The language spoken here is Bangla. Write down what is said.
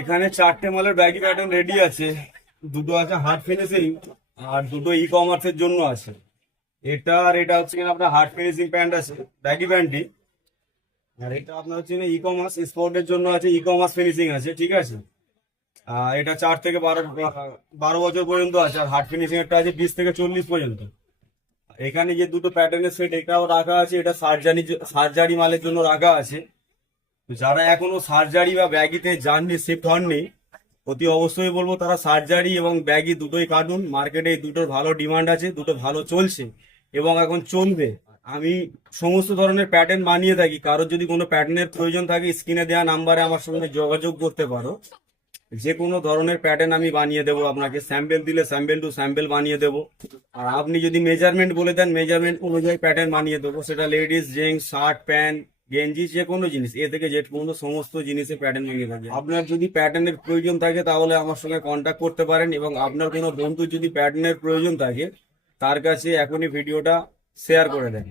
এখানে 4টে মালের ব্যাগি প্যাটার্ন রেডি আছে। দুটো আছে হার্ড ফিনিশিং আর দুটো ই কমার্সের জন্য আছে। এটা আর এটা হচ্ছে কিনা আপনার হার্ড ফিনিশিং প্যান্ট আছে, ব্যাগি প্যান্টটি। আর এটা আপনার হচ্ছে ই কমার্স স্পোর্টের জন্য আছে, ই কমার্স ফিনিশিং আছে, ঠিক আছে। এটা 4 থেকে 12 বছর পর্যন্ত আছে। আর হার্ড ফিনিশিং এরটা আছে 20 থেকে 40 পর্যন্ত। এখানে যে দুটো প্যাটার্নের সেট এটাও রাখা আছে, এটা সার্জারি মালের জন্য রাখা আছে। তো যারা এখনো সার্জারি বা ব্যাগিতে যাননি, শিফট হননি, অতি অবশ্যই বলবো তারা সার্জারি এবং ব্যাগি দুটোই কাটুন। মার্কেটে এই দুটোর ভালো ডিমান্ড আছে, দুটো ভালো চলছে এবং এখন চলবে। আমি সমস্ত ধরনের প্যাটার্ন বানিয়ে থাকি। কারোর যদি কোনো প্যাটার্নের প্রয়োজন থাকে স্ক্রিনে দেওয়া নাম্বারে আমার সঙ্গে যোগাযোগ করতে পারো। যে কোনো ধরনের প্যাটার্ন আমি বানিয়ে দেবো আপনাকে। স্যাম্পেল দিলে স্যাম্পেল টু স্যাম্পেল বানিয়ে দেবো। আর আপনি যদি মেজারমেন্ট বলে দেন, মেজারমেন্ট অনুযায়ী প্যাটার্ন বানিয়ে দেবো। সেটা লেডিস জেন্টস, শার্ট, প্যান্ট, গেঞ্জি, যে কোনো জিনিস, এ থেকে জেড পর্যন্ত সমস্ত জিনিসের প্যাটার্ন বানিয়ে থাকে। আপনার যদি প্যাটার্নের প্রয়োজন থাকে তাহলে আমার সঙ্গে কন্ট্যাক্ট করতে পারেন। এবং আপনার কোনো বন্ধুর যদি প্যাটার্নের প্রয়োজন থাকে তার কাছে এখনই ভিডিওটা শেয়ার করে দেন।